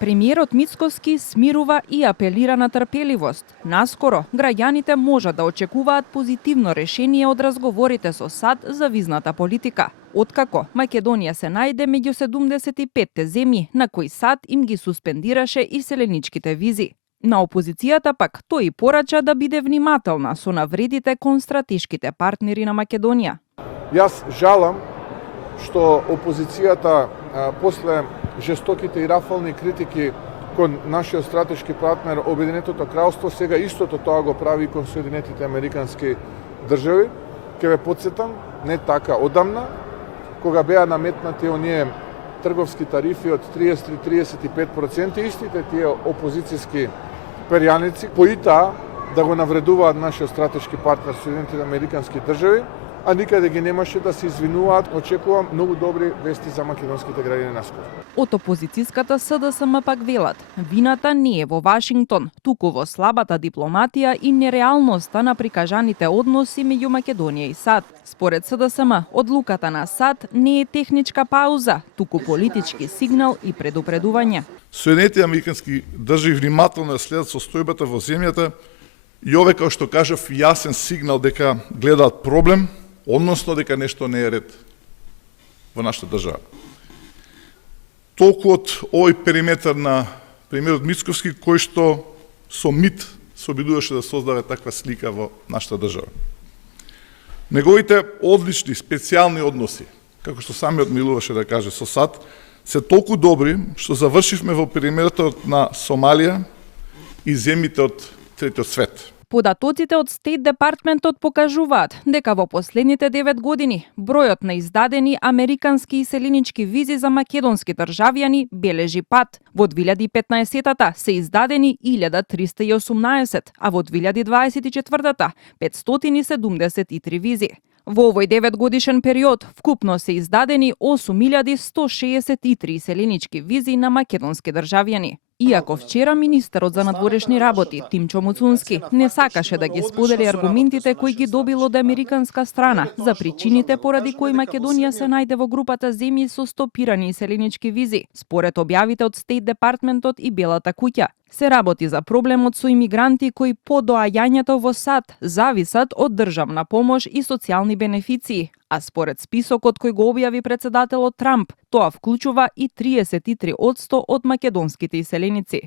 Премиерот Мицкоски смирува и апелира на трпеливост. Наскоро, граѓаните можат да очекуваат позитивно решение од разговорите со САД за визната политика. Откако Македонија се најде меѓу 75-те земји на кои САД им ги суспендираше иселеничките визи. На опозицијата пак тој порача да биде внимателна со навредите кон стратешките партнери на Македонија. Јас жалам што опозицијата после жестоките и рафални критики кон нашиот стратешки партнер Обединетото кралство сега истото тоа го прави кон Соединетите Американски држави. Ке ве потсетам, не така одамна, кога беа наметнати оние трговски тарифи од 33-35%, истите тие опозицијски перјаници поитаа да го навредуваат нашиот стратешки партнер Соединетите Американски држави, а никаде ги немаше да се извинуваат. Очекувам многу добри вести за македонските граѓани наскоро. Од опозицијската СДСМ пак велат, вината не е во Вашингтон, туку во слабата дипломатија и нереалноста на прикажаните односи меѓу Македонија и САД. Според СДСМ, одлуката на САД не е техничка пауза, туку политички сигнал и предупредување. Соединетите Американски држави внимателно следат состојбата во земјата и ове, како што кажав, јасен сигнал дека гледаат проблем, односно дека нешто не е ред во нашата држава. Толку од овој периметар на премиерот Мицкоски, кој што со мит се обидуваше да создаде таква слика во нашата држава. Неговите одлични, специјални односи, како што самиот милуваше да каже, со САД, се толку добри што завршивме во периметарот на Сомалија и земјите од третиот свет. Податоците од Стейт Департментот покажуваат дека во последните 9 години бројот на издадени американски иселенички визи за македонски државјани бележи пад. Во 2015-та се издадени 1318, а во 2024-та 573 визи. Во овој 9-годишен период вкупно се издадени 8163 иселенички визи на македонски државјани. Иако вчера министерот за надворешни работи Тимчо Муцунски не сакаше да ги сподели аргументите кои ги добил од американска страна за причините поради кои Македонија се најде во групата земји со стопирани иселенички визи, според објавите од Стейт Департментот и Белата куќа. Се работи за проблемот со имигранти кои по доаѓањето во САД зависат од државна помош и социјални бенефиции, а според списокот кој го објави председателот Трамп, тоа вклучува и 33% од македонските иселеници.